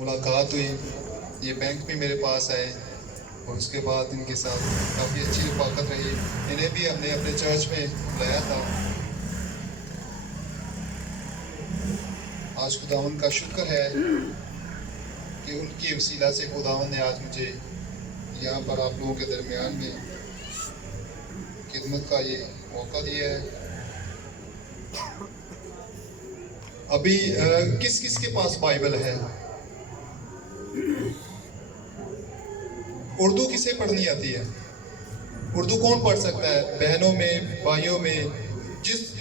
मुलाकात हुई, ये बैंक में मेरे पास आए और उसके बाद इनके साथ काफ़ी अच्छी रफ़ाकत रही। इन्हें भी हमने अपने चर्च में बुलाया था। आज खुदावंद का शुक्र है कि उनकी वसीला से खुदावंद ने आज मुझे यहाँ पर आप लोगों के दरमियान में खिदमत का ये मौका दिया है। अभी किस किस के पास बाइबल है? उर्दू किसे पढ़नी आती है? उर्दू कौन पढ़ सकता है? बहनों में, भाइयों में,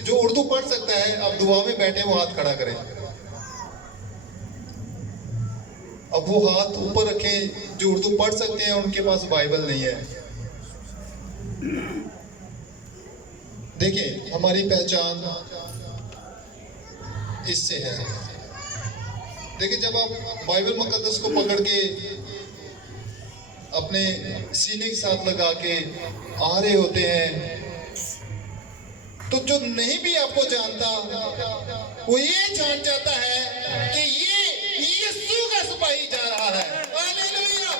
जो उर्दू पढ़ सकता है, अब दुआ में बैठे वो हाथ खड़ा करें। अब वो हाथ ऊपर रखें जो उर्दू पढ़ सकते हैं, उनके पास बाइबल नहीं है। देखिए, हमारी पहचान इससे है। देखिए, जब आप बाइबल मुकद्दस को पकड़ के अपने सीने के साथ लगा के आ रहे होते हैं, तो जो नहीं भी आपको जानता वो ये जान जाता है कि ये यीशु का सिपाही जा रहा है। हालेलुया!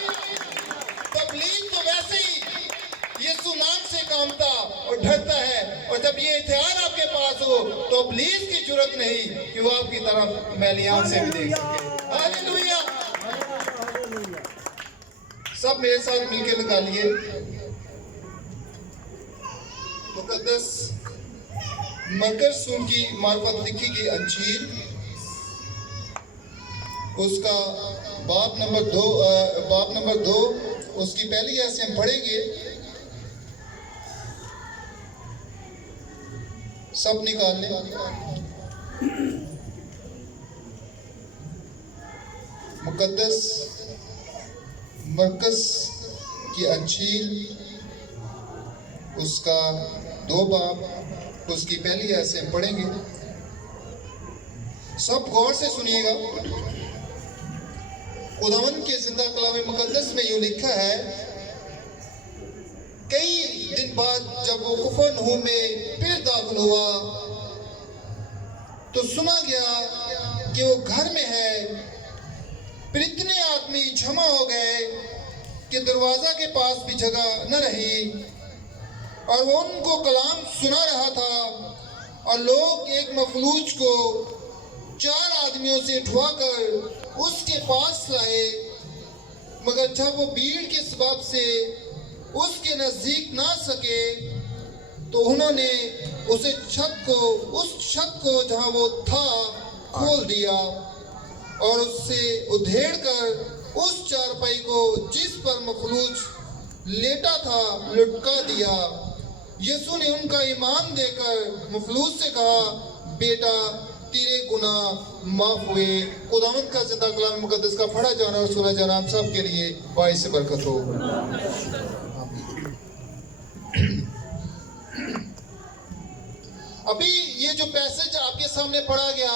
तबलीग तो वैसे ही यीशु नाम से कामता और डरता है, और जब ये हथियार आपके पास हो तो तबलीग की जरूरत नहीं कि वो आपकी तरफ मैली आंख से भी देख सके। हालेलुया! सब मेरे साथ मिलकर निकालिए मुकद्दस मरकज़ की मार्फत लिखी गई अंजील, उसका बाब नंबर 2 उसकी पहली आयत से हम पढ़ेंगे। सब निकाल लें। मुकद्दस मरकज़ की अंजील, उसका 2 बाब उसकी पहली आयत से हम पढ़ेंगे। सब गौर से सुनिएगा। खुदावंद के जिंदा कलाम मुकद्दस में यूं लिखा है, कई दिन बाद जब वो कफरनहूम में फिर दाखिल हुआ तो सुना गया कि वो घर में है। फिर इतने आदमी जमा हो गए कि दरवाजा के पास भी जगह न रही, और वो उनको कलाम सुना रहा था। और लोग एक मफलूज को 4 आदमियों से उठवाकर उसके पास लाए, मगर जब वो भीड़ के सबब से उसके नजदीक ना सके तो उन्होंने उस छत को जहां वो था खोल दिया और उससे उधेड़ कर उस चारपाई को जिस पर मफलूज लेटा था लुटका दिया। यीशु ने उनका ईमान देकर मफलूज से कहा, बेटा तेरे गुनाह माफ हुए। खुदावंद का जिंदा कलाम मुकद्दस का पढ़ा जाना और सुना जाना हम सब के लिए बाइस से बरकत हो। अभी ये जो पैसेज आपके सामने पढ़ा गया,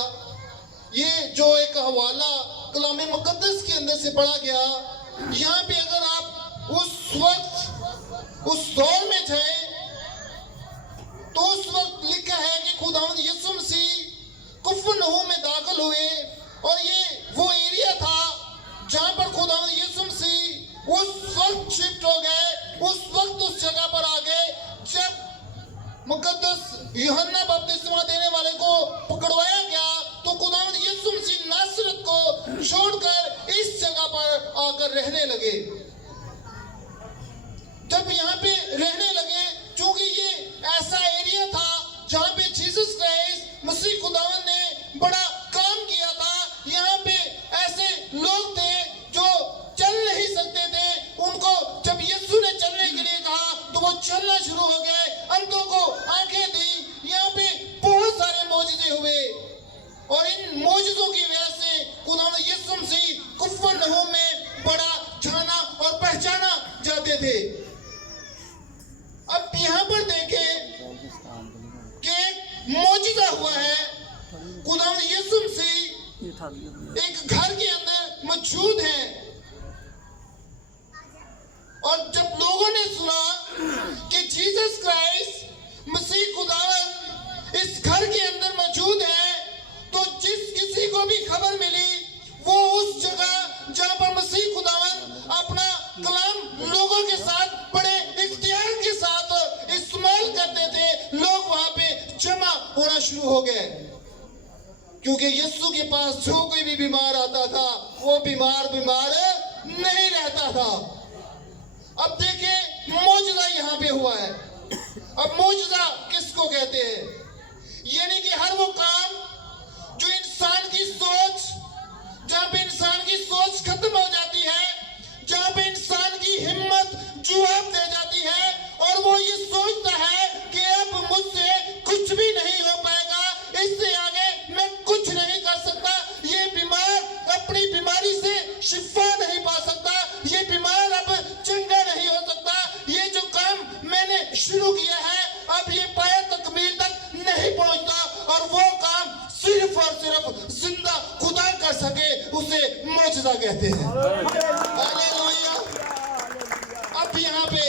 ये जो एक हवाला कलाम मुकद्दस के अंदर से पढ़ा गया, यहाँ पे अगर आप उस वक्त उस दौर में जाए तो उस वक्त लिखा है कि खुदावंद यीशु मसीह कफरनहूम में दाखिल हुए, और ये वो एरिया था जहां पर खुदावंद यीशु मसीह उस वक्त शिफ्ट हो गए, उस वक्त उस जगह पर आ गए जब मुकद्दस यूहन्ना बपतिस्मा देने वाले को पकड़वाया गया। तो खुदावंद यीशु मसीह नासरत को छोड़कर इस जगह पर आकर रहने लगे। जब यहाँ पे रहने लगे, क्योंकि ये ऐसा एरिया था जहाँ पे जीसस क्राइस्ट मसीह खुदावंद ने बड़ा काम किया था। यहाँ पे ऐसे लोग थे जो चल नहीं सकते थे, उनको जब यीशु ने चलने के लिए कहा तो वो चलना शुरू हो गए, अंधों को आंखें दी। यहाँ पे बहुत सारे मौजूदे हुए, और इन मौजूदों की वजह से खुदावंद यीशु मसीह कफरनहूम में बड़ा जाना और पहचाना जाते थे। अब यहाँ पर देखें कि एक मौजूदा हुआ है। खुदावंद यीशु मसीह एक घर के अंदर मौजूद है, और जब लोगों ने सुना कि जीसस क्राइस्ट मसीह खुदावंद इस घर के अंदर मौजूद है, तो जिस किसी को भी खबर मिली वो उस जगह हो गए, क्योंकि यीशु के पास जो कोई भी बीमार आता था वो बीमार नहीं रहता था। अब देखिए मौजूदा यहाँ पे हुआ है। अब मौजूदा किसको कहते हैं? यानी कि हर वो काम जो इंसान की सोच, जहाँ पे इंसान की सोच खत्म हो जाती है, जहाँ पे इंसान की हिम्मत जवाब दे जाती है और वो ये सोचता है कि अब मुझसे कुछ भी नहीं हो पाएगा, इससे आगे मैं कुछ नहीं कर सकता, ये बीमार अपनी बीमारी से शिफा नहीं पा सकता, ये बीमार अब चंगा नहीं हो सकता, ये जो काम मैंने शुरू किया है अब ये पाया तकमील तक नहीं पहुंचता, और वो काम सिर्फ और सिर्फ जिंदा खुदा कर सके उसे मौजूदा कहते हैं। हालेलुया। अब यहाँ पे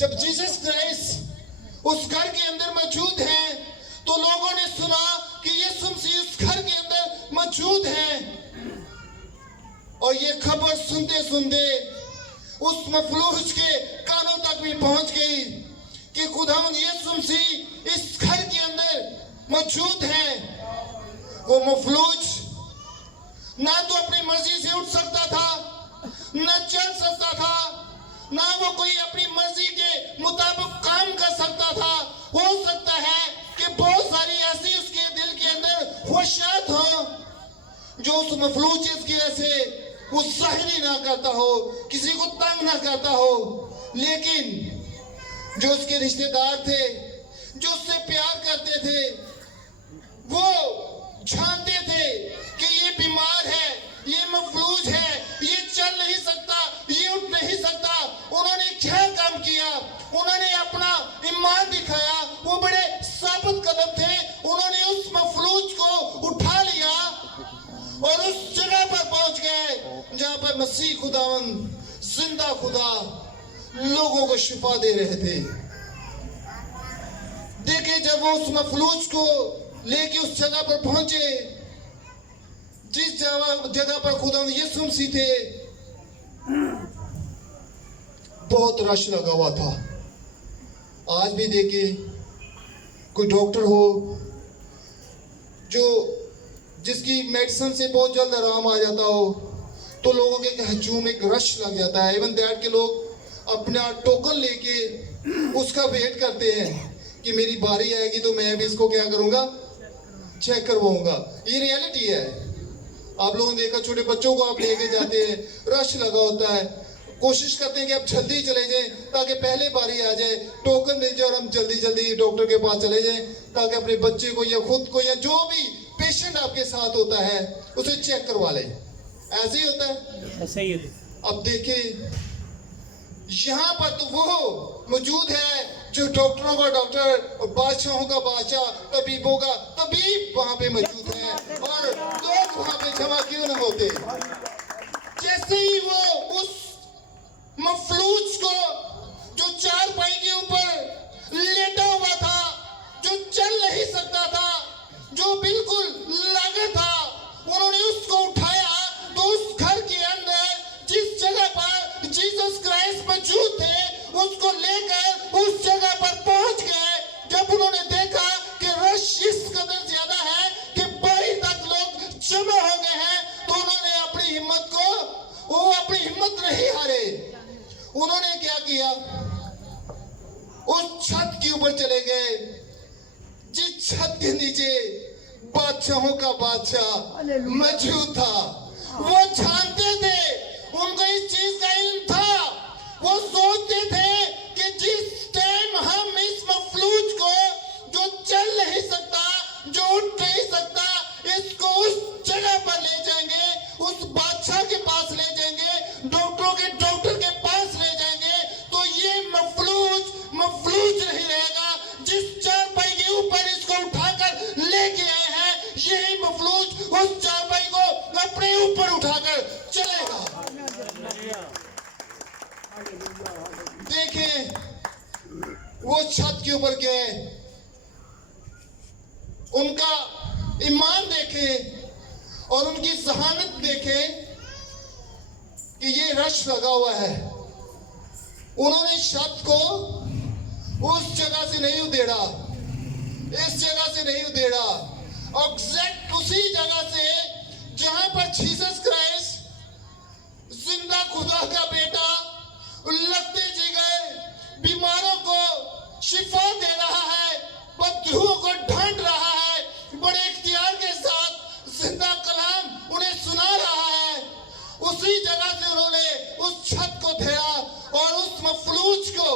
जब जीसस क्राइस्ट उस घर के अंदर मौजूद हैं तो लोगों ने सुना कि यीशु मसीह उस घर के अंदर मौजूद हैं, और ये खबर सुनते सुनते उस मफलूज के कानों तक भी पहुंच गई कि खुदावंद यीशु मसीह इस घर के अंदर मौजूद हैं। वो मफलूज ना तो अपनी मर्जी से उठ सकता था, ना चल सकता था, ना वो कोई अपनी मर्जी के मुताबिक काम कर सकता था। हो सकता है कि बहुत सारी ऐसी उसके दिल के अंदर ख्वाहिशात हो जो उस मफलूज की वजह से वो ज़ाहिरी ना करता हो, किसी को तंग ना करता हो, लेकिन जो उसके रिश्तेदार थे, जो उससे प्यार करते थे, वो जानते थे कि ये बीमार है, ये मफलूज है, ये चल नहीं सकता, ये उठ नहीं सकता। उन्होंने क्या काम किया? उन्होंने अपना ईमान दिखाया। वो बड़े साबित कदम थे। उन्होंने उस मफलूज को उठा लिया और उस जगह पर पहुंच गए जहां पर मसीह खुदावंद जिंदा खुदा लोगों को शिफा दे रहे थे। देखिए जब वो उस मफलूज को लेके उस जगह पर पहुंचे जिस जगह पर खुदावंद यीशु मसीह थे, बहुत रश लगा हुआ था। आज भी देखिए कोई डॉक्टर हो जो जिसकी मेडिसिन से बहुत जल्द आराम आ जाता हो तो लोगों के हजूम एक रश लग जाता है। इवन दैट के लोग अपना टोकन लेके उसका वेट करते हैं कि मेरी बारी आएगी तो मैं भी इसको क्या करूंगा, चेक करवाऊंगा। ये रियलिटी है। आप लोगों ने देखा छोटे बच्चों को आप लेके जाते हैं, रश लगा होता है, कोशिश करते हैं कि आप जल्दी चले जाएं ताकि पहले बारी आ जाए, टोकन मिल जाए और हम जल्दी जल्दी डॉक्टर के पास चले जाएं ताकि अपने बच्चे को या खुद को या जो भी पेशेंट आपके साथ होता है उसे चेक करवा लें। ऐसे ही होता है, ऐसे ही है। अब देखिए यहाँ पर तो वो मौजूद है जो डॉक्टरों का डॉक्टर और बादशाहों का बादशाह, तबीबों का तबीब वहां पे मौजूद है, और लोग वहां पे जमा क्यों न होते। जैसे ही वो उस मफलूज को जो चारपाई के ऊपर लेटा हुआ था, जो चल नहीं सकता था, जो बिल्कुल लगा था, उन्होंने उसको उठाया तो उस घर के अंदर जिस जगह पर जीसस क्राइस्ट मौजूद थे उसको लेकर उस जगह पर पहुंच गए। जब उन्होंने देखा कि रश इस कदर ज्यादा है कि बाहर तक लोग जमा हो गए हैं तो उन्होंने अपनी हिम्मत नहीं हारे। उन्होंने क्या किया, उस छत के ऊपर चले गए जिस छत के नीचे बादशाहों का बादशाह मौजूद था। वो जानते थे, उनको इस चीज का इल्म था। वो सोचते थे कि जिस टाइम हम इस मफलूज को जो चल नहीं सकता, जो उठ नहीं सकता, इसको उस जगह पर ले जाएंगे, उस बादशाह के पास ले जाएंगे, डॉक्टरों के डॉक्टर के पास ले जाएंगे, तो ये मफलूज नहीं रहेगा। जिस चारपाई के ऊपर इसको उठाकर लेके आए हैं, यही मफलूज उस चारपाई को अपने ऊपर उठाकर चलेगा। देखें वो छत के ऊपर गए, उनका ईमान देखें और उनकी जहानत देखें कि ये रश लगा हुआ है। उन्होंने छत को उस जगह से नहीं उधेड़ा, इस जगह से नहीं उधेड़ा, एग्जैक्ट उसी जगह से जहां पर जीसस क्राइस्ट जिंदा खुदा का बेटा लगते जी गए, बीमारों को शिफा दे रहा है, बदरूहों को ढांढ रहा है, बड़े इख्तियार के साथ जिंदा कलाम उन्हें सुना रहा है। उसी जगह से उन्होंने उस छत को धेड़ा और उस मफलूज को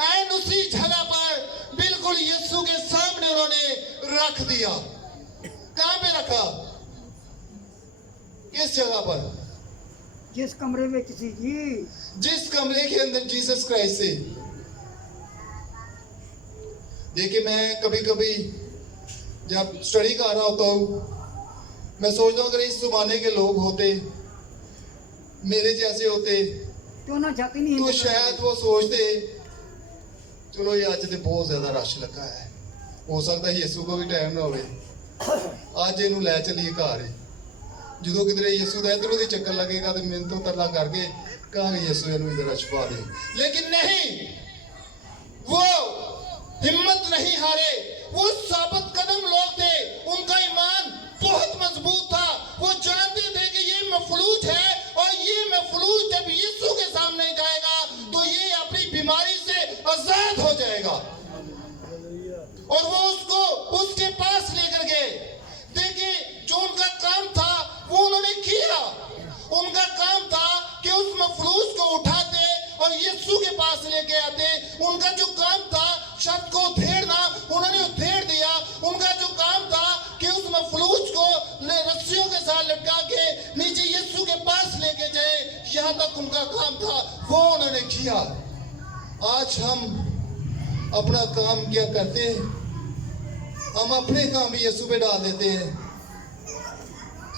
एंड उसी जगह पर बिल्कुल यीशु के सामने उन्होंने रख दिया। कहां पे रखा? किस जगह पर? जिस कमरे में किसी जी जिस कमरे के अंदर जीसस क्राइस्ट थे। देखिए, मैं कभी कभी जब स्टडी कर रहा होता हूँ, मैं सोचता हूँ अगर इस जमाने के लोग होते, मेरे जैसे होते, क्यों ना जाती नहीं तो शायद वो सोचते चलो ये आज तो बहुत ज्यादा रश लगा है, हो सकता है यीशु को भी टाइम ना होवे, आज इनू लै चलिए घर। जो किधरे यीशु का इधर उधर चक्कर लगेगा तो मिन्नत तो तरला करके कहांगे यीशु इनू इधर छुपा दे। लेकिन नहीं, वो हिम्मत नहीं हारे। वो साबित कदम लोग थे, उनका ईमान बहुत मजबूत था। वो जानते थे कि ये मफलूज है और ये मफलूज जब यीशु के सामने जाएगा तो ये अपनी बीमारी से आजाद हो जाएगा। और वो उसको उसके पास लेकर गए। देखिए, जो उनका काम था वो उन्होंने किया। उनका काम था कि उस मफलूज को उठाते और यीशु के पास लेके आते। उनका जो काम था छत को उधेड़ना, उन्होंने उधेड़ दिया। उनका जो काम था कि उस मफलूज को रस्सियों के साथ लटका के नीचे यीशु के पास लेके जाए, यहाँ तक उनका काम था, वो उन्होंने किया। आज हम अपना काम क्या करते हैं? हम अपने काम भी यीशु पे डाल देते हैं।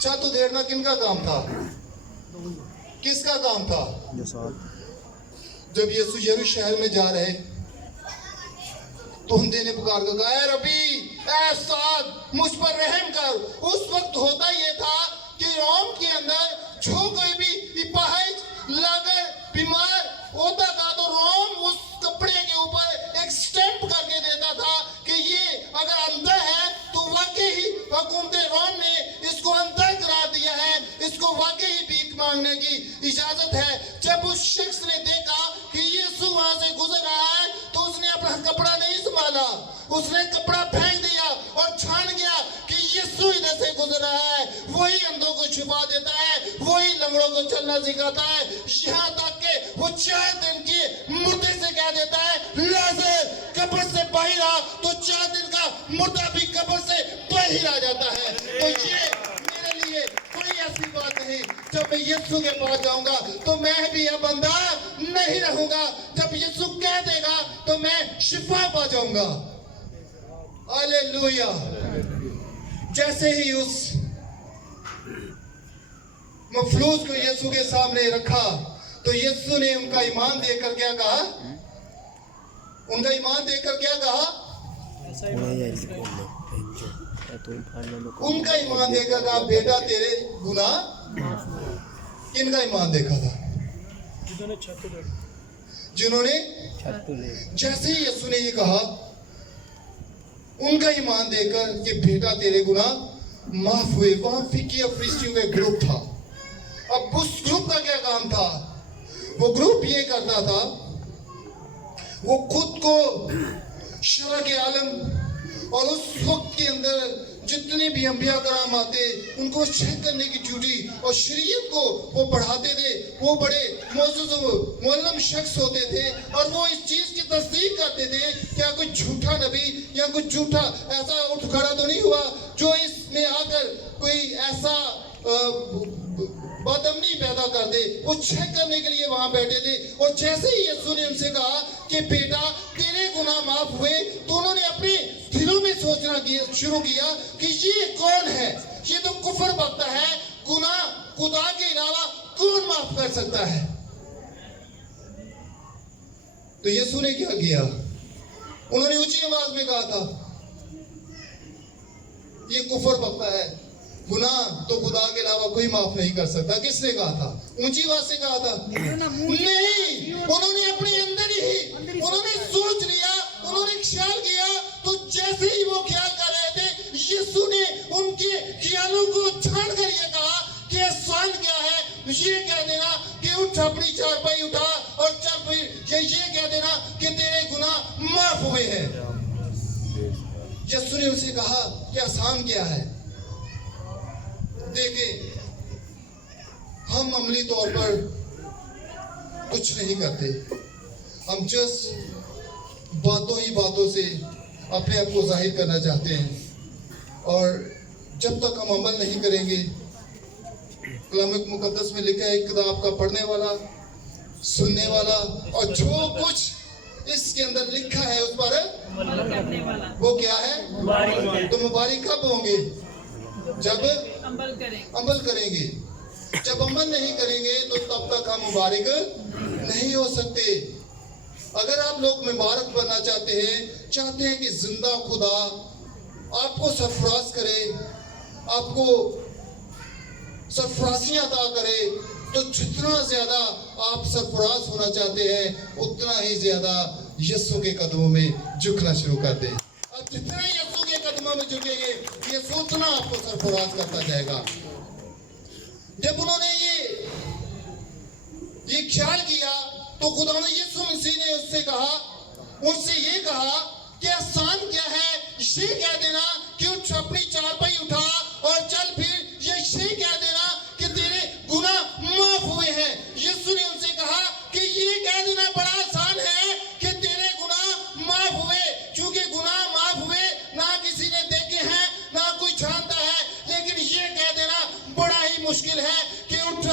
छत उधेड़ना किनका काम था? किसका काम था? जब यीशु यरूशलेम में जा रहे तो बंदे ने पुकार कर कहा, रबी ऐसा मुझ पर रहम कर। उस वक्त होता ये था कि रोम के अंदर जो कोई भी इपाहिज लागर बीमार होता था तो रोम उस कपड़े के ऊपर एक स्टैंप करके देता था कि ये अगर अंधा है तो वाकई ही हुकूमत रोम ने इसको अंधा करार दिया है, इसको वाकई ही भीख मांगने की इजाजत है। जब उस शख्स ने देखा कि यीशु वहां से गुजर रहा है तो उसने अपना कपड़ा नहीं संभाला, उसने कपड़ा फेंक दिया और छान गया कि यीशु इधर से गुजर रहा है। वही अंधों को छुपा देता है, वही लंगड़ों को चलना सिखाता है, यहाँ तक कि वो 4 दिन की मुर्दे से कह देता है लाजर कब्र से बाहर आ, तो 4 दिन का मुर्दा भी कब्र से बाहर आ जाता है। तो ये मेरे लिए कोई ऐसी बात नहीं, जब मैं यीशु के पास जाऊंगा तो मैं भी अब बंदा नहीं रहूंगा। जब यीशु कह देगा तो मैं शिफा पा जाऊंगा। हालेलुया। जैसे ही उस मफलूज को यीशु के सामने रखा तो यीशु ने उनका ईमान देखकर क्या कहा? उनका ईमान देखकर क्या कहा? उनका ईमान देखकर कहा, बेटा तेरे गुनाह। किनका ईमान देखा था? जिन्होंने जैसे ही यीशु ने ये कहा, उनका ईमान देखकर कि बेटा तेरे गुनाह माफ हुए। वहां फिकी और फरिश्तियों का ग्रुप था। अब उस ग्रुप का क्या काम था? वो ग्रुप ये करता था, वो खुद को शरा के आलम और उस वक्त के अंदर जितने भी अंबिया कराम आते उनको चेक करने की ड्यूटी और शरीयत को वो बढ़ाते थे। वो बड़े मौजूद मुअल्लम शख्स होते थे और वो इस चीज की तस्दीक करते थे क्या कोई झूठा नबी या कोई झूठा ऐसा उठ खड़ा तो नहीं हुआ जो इसमें आकर कोई ऐसा बदअमनी पैदा कर दे। वो चेक करने के लिए वहां बैठे थे। और जैसे ही यीशु ने उनसे कहा कि बेटा तेरे गुनाह माफ हुए, तो उन्होंने अपने दिलों में सोचना शुरू किया कि ये कौन है? ये तो कुफर बकता है, गुनाह खुदा के अलावा कौन माफ कर सकता है? तो यीशु ने क्या किया? उन्होंने ऊंची आवाज में कहा था ये कुफर बकता है, गुनाह तो खुदा के अलावा कोई माफ नहीं कर सकता। किसने कहा था? ऊंची आवाज से कहा था? नहीं, उन्होंने अपने अंदर ही उन्होंने सोच लिया, उन्होंने ख्याल किया तो जैसे ही वो ख्याल कर रहे थे यीशु ने उनके ख्यालों को छाड़ कर ये कहा कि आसान क्या है, ये कह देना कि उठ अपनी चारपाई उठा और चल, फिर ये कह देना कि तेरे गुनाह माफ हुए हैं। यीशु ने उसे कहा कि आसान क्या है। देखिए, हम अमली तौर पर कुछ नहीं करते, हम जस्ट बातों ही बातों से अपने आप को जाहिर करना चाहते हैं। और जब तक हम अमल नहीं करेंगे, कलाम मुकद्दस में लिखा है किताब का पढ़ने वाला, सुनने वाला और जो कुछ इसके अंदर लिखा है उस पर वो क्या है, तो मुबारक कब होंगे, जब अमल करेंगे। जब अमल नहीं करेंगे तो तब तक हम मुबारक नहीं हो सकते। अगर आप लोग मुबारक बनना चाहते हैं कि जिंदा खुदा आपको सरफराज करे, आपको सरफराजियां अदा करे, तो जितना ज्यादा आप सरफराज होना चाहते हैं उतना ही ज्यादा यीशु के कदमों में झुकना शुरू कर दें। अब जितना यीशु के कदमों में झुकेंगे यीशु उतना आपको सरफराज करता जाएगा। जब उन्होंने ये ख्याल किया तो खुदा ने यीशु मसीह ने उससे ये कहा कि आसान क्या है, ये कह देना कि उठ अपनी चारपाई उठा और चल, फिर ये कह देना कि तेरे गुनाह माफ हुए हैं। यीशु ने उनसे कहा कि ये कह देना बड़ा आसान है कि तेरे गुनाह माफ हुए, क्योंकि गुनाह माफ हुए ना किसी ने देखे हैं ना कोई जानता है, लेकिन ये कह देना बड़ा ही मुश्किल है कि उठ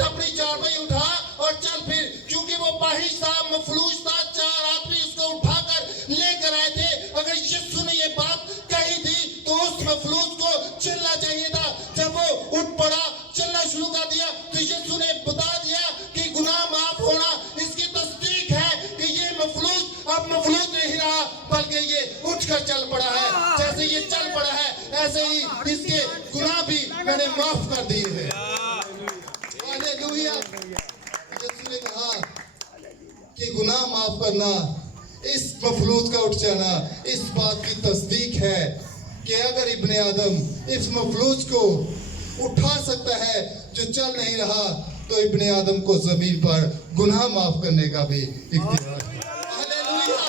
अपनी चारपाई उठा और चल, फिर क्योंकि वो पाहिश था, मफलूज था, 4 आदमी उसको उठाकर लेकर आए थे। अगर यीशु ने ये बात कही थी तो उस मफलूज को चलना चाहिए था। जब वो उठ पड़ा, चलना शुरू कर दिया, तो यीशु ने बता दिया कि गुनाह माफ होना इसकी तस्दीक है कि ये मफलूज अब मफलूज नहीं रहा, बल्कि ये उठकर चल पड़ा है। जैसे ये चल पड़ा है ऐसे ही इसके गुनाह भी मैंने माफ कर दिए हैं। हालेलुया। यीशु ने कहा कि गुनाह माफ करना, इस मफलूज का उठ जाना, इस बात की तस्दीक है कि अगर इब्ने आदम इस मफलूज को उठा सकता है जो चल नहीं रहा, तो इब्ने आदम को जमीन पर गुनाह माफ करने का भी इख्तियार है। हालेलुया।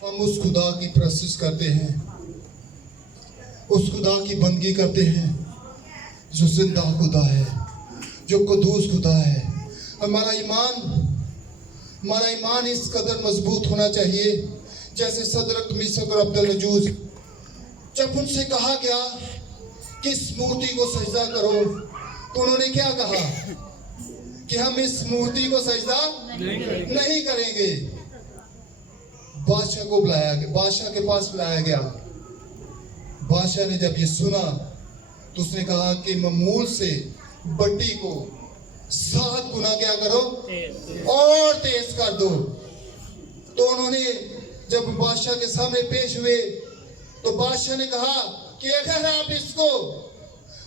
हम उस खुदा की प्रशंसा करते हैं, उस खुदा की बंदगी करते हैं जो जिंदा खुदा है, जो कुदूस खुदा है। हमारा ईमान इस कदर मजबूत होना चाहिए जैसे सदरक, मीसक और अब्दुल नजूज, जब उनसे कहा गया कि इस मूर्ति को सजदा करो, तो उन्होंने क्या कहा कि हम इस मूर्ति को सजदा नहीं करेंगे। बादशाह को बुलाया गया, बादशाह के पास बुलाया गया। बादशाह ने जब ये सुना तो उसने कहा कि मामूल से बट्टी को 7 गुना क्या करो और तेज कर दो। तो उन्होंने जब बादशाह के सामने पेश हुए तो बादशाह ने कहा कि अगर आप इसको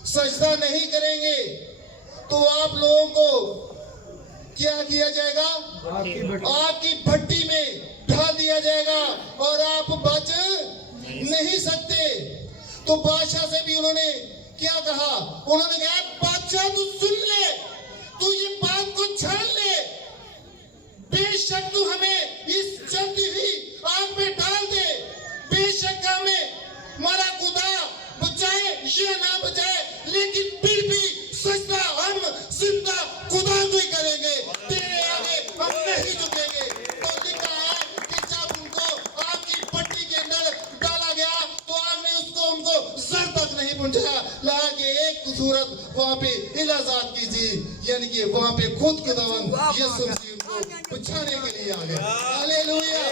सजदा नहीं करेंगे तो आप लोगों को क्या किया जाएगा, आपकी भट्टी में डाल दिया जाएगा और आप बच नहीं सकते। तो बादशाह से भी उन्होंने क्या कहा, उन्होंने कहा बादशाह तू सुन ले, तू ये बात को छान ले, बेशक तू हमें इस जलती हुई आग में डाल दे, बेशक हमें हमारा खुदा बचाए या ना बचाए, लेकिन फिर भी सजदा हम जिंदा खुदा को ही करेंगे, तेरे आगे हम नहीं झुकेंगे। तो लिखा है कि जब उनको आग की भट्टी के अंदर डाला गया तो आग ने उनको जर तक नहीं पहुंचाया, लगा के एक खूबसूरत वहां पे इलाजात कीजिए, यानी कि वहां पे खुद खुदावन यीशु मसीह उनको बचाने के लिए आ गए। हालेलुया।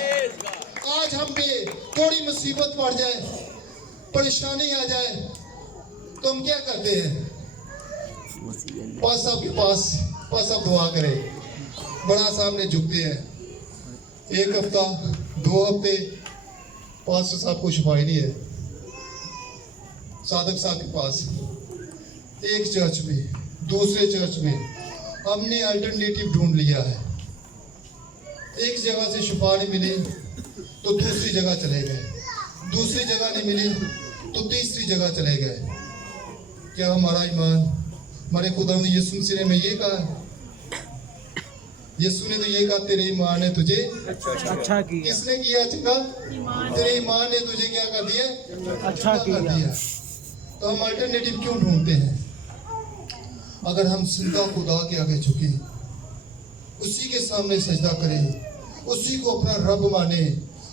आज हम पे थोड़ी मुसीबत पड़ जाए, परेशानी आ जाए, तो हम क्या करते हैं, पास साहब के पास दुआ करें, बड़ा सामने झुकते हैं। 1 हफ्ता 2 हफ्ते पास साहब को शिफाई नहीं है, सादक साहब के पास, एक चर्च में, दूसरे चर्च में, हमने अल्टरनेटिव ढूंढ लिया है। एक जगह से शिफा नहीं मिली तो दूसरी जगह चले गए, दूसरी जगह नहीं मिली तो तीसरी जगह चले गए। क्या हमारा ईमान हमारे खुदा यीशु मसीह ने ये कहा, यीशु ने तो ये कहा तेरे ईमान ने तुझे अच्छा किया। किसने किया अच्छा? तेरे ईमान ने तुझे क्या कर दिया? अच्छा कर दिया। तो हम अल्टरनेटिव क्यों ढूंढते हैं? अगर हम जिंदा खुदा के आगे झुके, उसी के सामने सजदा करें, उसी को अपना रब माने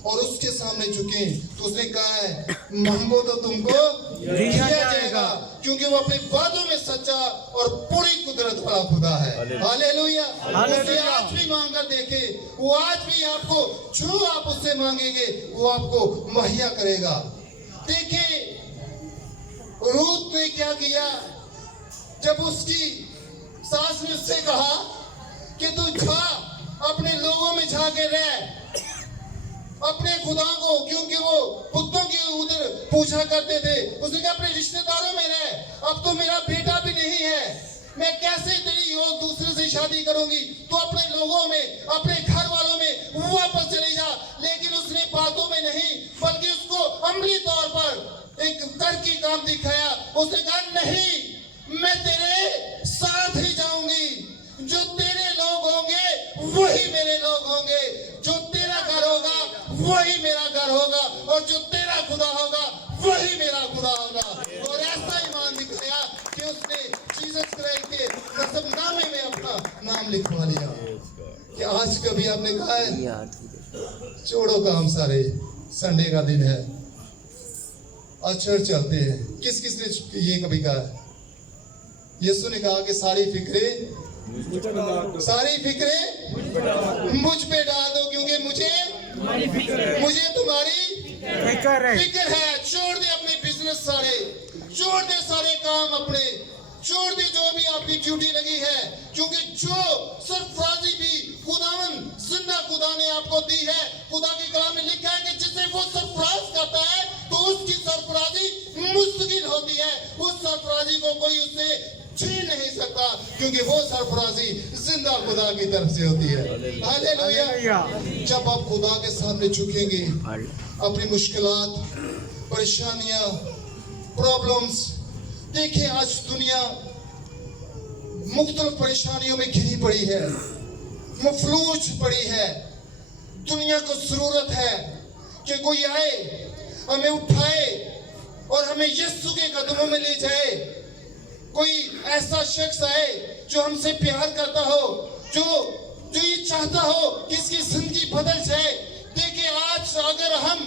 और उसके सामने झुके, तो उसने कहा है मांगो तो तुमको दिया जाएगा, क्योंकि वो अपने वादों में सच्चा और पूरी कुदरत वाला खुदा है। हालेलुया। उससे आज भी मांग कर देखे, वो आज भी आपको जो आप उससे मांगेंगे वो आपको मुहैया करेगा। देखिए रूत ने क्या किया, जब उसकी सास ने उससे कहा कि तू जा अपने लोगों में जाके रह, अपने खुदा को, क्योंकि वो बुतों की उधर पूछा करते थे, उसने कहा अपने रिश्तेदारों में रह, अब तो मेरा बेटा भी नहीं है, मैं कैसे तेरी और दूसरे से शादी करूंगी, तो अपने लोगों में अपने घर वालों में वापस चली जा। लेकिन उसने बातों में नहीं बल्कि उसको अमली तौर पर एक करके काम दिखाया। उसने कहा नहीं, मैं तेरे साथ ही जाऊंगी, जो तेरे लोग होंगे वही मेरे लोग होंगे, जो तेरा घर होगा वही मेरा घर होगा, और जो तेरा खुदा होगा वही मेरा खुदा होगा। और ऐसा ईमान दिखाया कि उसने जीसस क्राइस्ट के नसबनामे में अपना नाम लिखवा लिया। कि आज कभी आपने कहा है छोड़ो काम सारे, संडे का दिन है और चर्च चलते हैं? किस किस ने ये कभी कहा? यीशु ने कहा कि सारी फिक्रें मुझ पे डाल दो, क्योंकि मुझे तुम्हारी फिक्र है। छोड़ दे अपने बिजनेस सारे, छोड़ दे सारे काम अपने, छोड़ दे जो भी आपकी ड्यूटी लगी है, क्योंकि जो सरफराजी भी खुदावन जिंदा खुदा ने आपको दी है, खुदा के कलाम में लिखा है कि जिसे वो सरफराज करता है तो उसकी सरफराजी मुस्तकिल होती है। उस सरफराजी को कोई उससे छीन नहीं सकता, क्योंकि वो सरफराजी जिंदा खुदा की तरफ से होती है। हालेलुया। जब आप खुदा के सामने झुकेंगे, अपनी मुश्किलात, परेशानियां, प्रॉब्लम्स, देखिए आज दुनिया मुख्तलिफ परेशानियों में घिरी पड़ी है, मफलूज पड़ी है। दुनिया को जरूरत है कि कोई आए, हमें उठाए और हमें यीशु के कदमों में ले जाए। कोई ऐसा शख्स आए जो हमसे प्यार करता हो, जो ये चाहता हो कि इसकी जिंदगी बदल जाए। देखिए आज अगर हम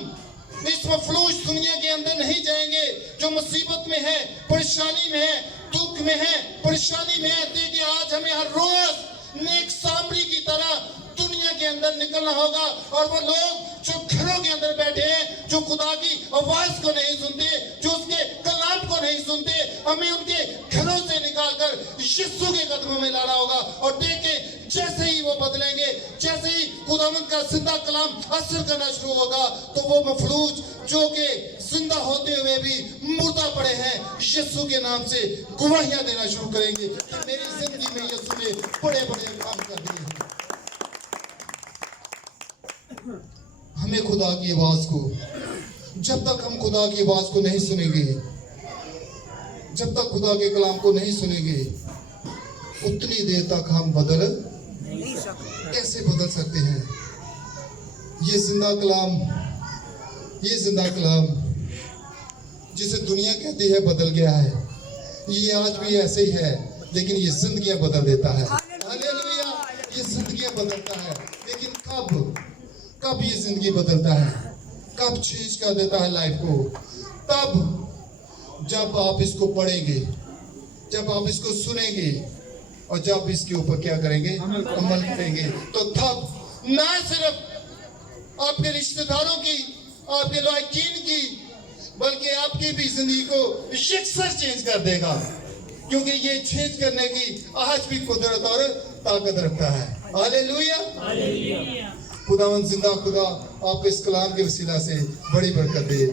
इस मफलूज दुनिया के अंदर नहीं जाएंगे, जो मुसीबत में है, परेशानी में है, दुख में है, परेशानी में है, देखिए आज हमें हर रोज नेक सामरी की तरह दुनिया के अंदर निकलना होगा। और वो लोग जो घरों के अंदर बैठे हैं, जो खुदा की आवाज को नहीं सुनते, जो उसके कलाम को नहीं सुनते, हमें उनके घरों से निकालकर यीशु के कदमों में लाना होगा। और देखें जैसे ही वो बदलेंगे, जैसे ही खुदावंद का जिंदा कलाम असर करना शुरू होगा, तो वो मफलूज जो कि जिंदा होते हुए भी मुर्दा पड़े हैं, यीशु के नाम से गवाहियां देना शुरू करेंगे कि मेरी जिंदगी में यीशु ने बड़े बड़े काम कर दिए हैं। हमें खुदा की आवाज को, जब तक हम खुदा की आवाज को नहीं सुनेंगे, जब तक खुदा के कलाम को नहीं सुनेंगे, उतनी देर तक हम कैसे बदल सकते हैं? ये जिंदा कलाम जिसे दुनिया कहती है बदल गया है, ये आज भी ऐसे ही है, लेकिन ये जिंदगियां बदल देता है। हालेलुया। ये जिंदगियां बदलता है, लेकिन कब ये जिंदगी बदलता है, कब चेंज कर देता है लाइफ को? तब जब आप इसको पढ़ेंगे, जब आप इसको सुनेंगे और जब इसके ऊपर क्या करेंगे? अमल करेंगे। तो तब ना सिर्फ आपके रिश्तेदारों की, आपके लायकीन की, बल्कि आपकी भी जिंदगी को यकसर चेंज कर देगा, क्योंकि ये चेंज करने की आज भी कुदरत और ताकत रखता है। हालेलुया। खुदावंद जिंदा खुदा आपको इस कलाम के वसीला से बड़ी बरकत दे।